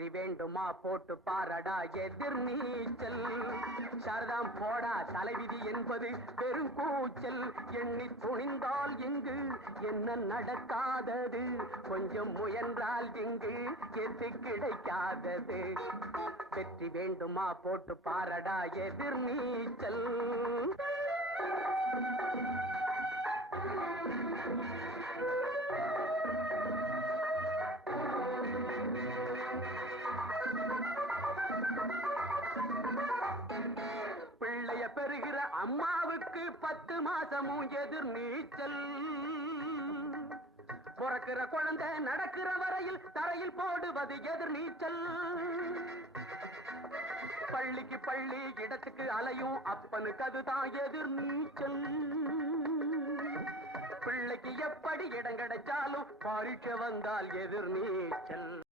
வெற்றி வேண்டுமா போட்டு பாரடா எதிர் நீச்சல். சாரதாம் போடா தலைவிதி என்பது பெருங்கூச்சல். எண்ணி துணிந்தால் இங்கு என்ன நடக்காதது, கொஞ்சம் முயன்றால் இங்கு எது கிடைக்காதது. வெற்றி வேண்டுமா போட்டு பாரடா எதிர் நீச்சல். பிள்ளைய பெறுகிற அம்மாவுக்கு 10 மாசமும் எதிர் நீச்சல். பிறக்கிற குழந்தை நடக்கிற வரையில் தரையில் போடுவது எதிர் நீச்சல். பள்ளிக்கு பள்ளி இடத்துக்கு அலையும் அப்பனுக்கு அதுதான் எதிர் நீச்சல். பிள்ளைக்கு எப்படி இடம் கிடைச்சாலும் பரீட்சை வந்தால் எதிர் நீச்சல்.